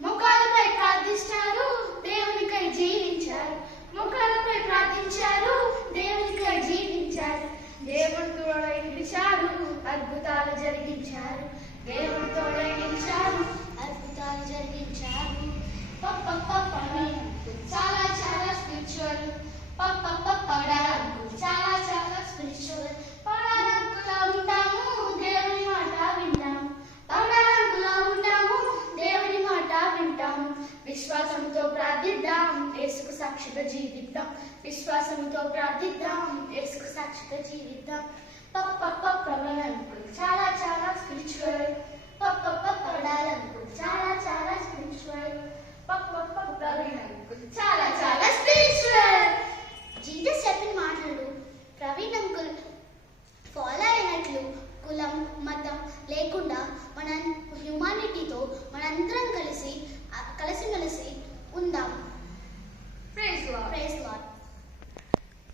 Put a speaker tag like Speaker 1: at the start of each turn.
Speaker 1: ముఖాలపై ప్రార్థిస్తారు. దేవుని విశ్వాసంతో ప్రార్థిద్దాం. యేసుకు సాక్షిగా జీవితం విశ్వాసంతో ప్రార్థిద్దాం. యేసుకు సాక్షిగా జీవిద్దాం. పప్ప పడాలనుకుంది చాలా చాలా స్పిరిచువల్ పప్ప పడాలనుకుంది చాలా చాలా స్పిరిచువల్ పప్ప పడాలనుకుంది చాలా ഉണ്ടാവും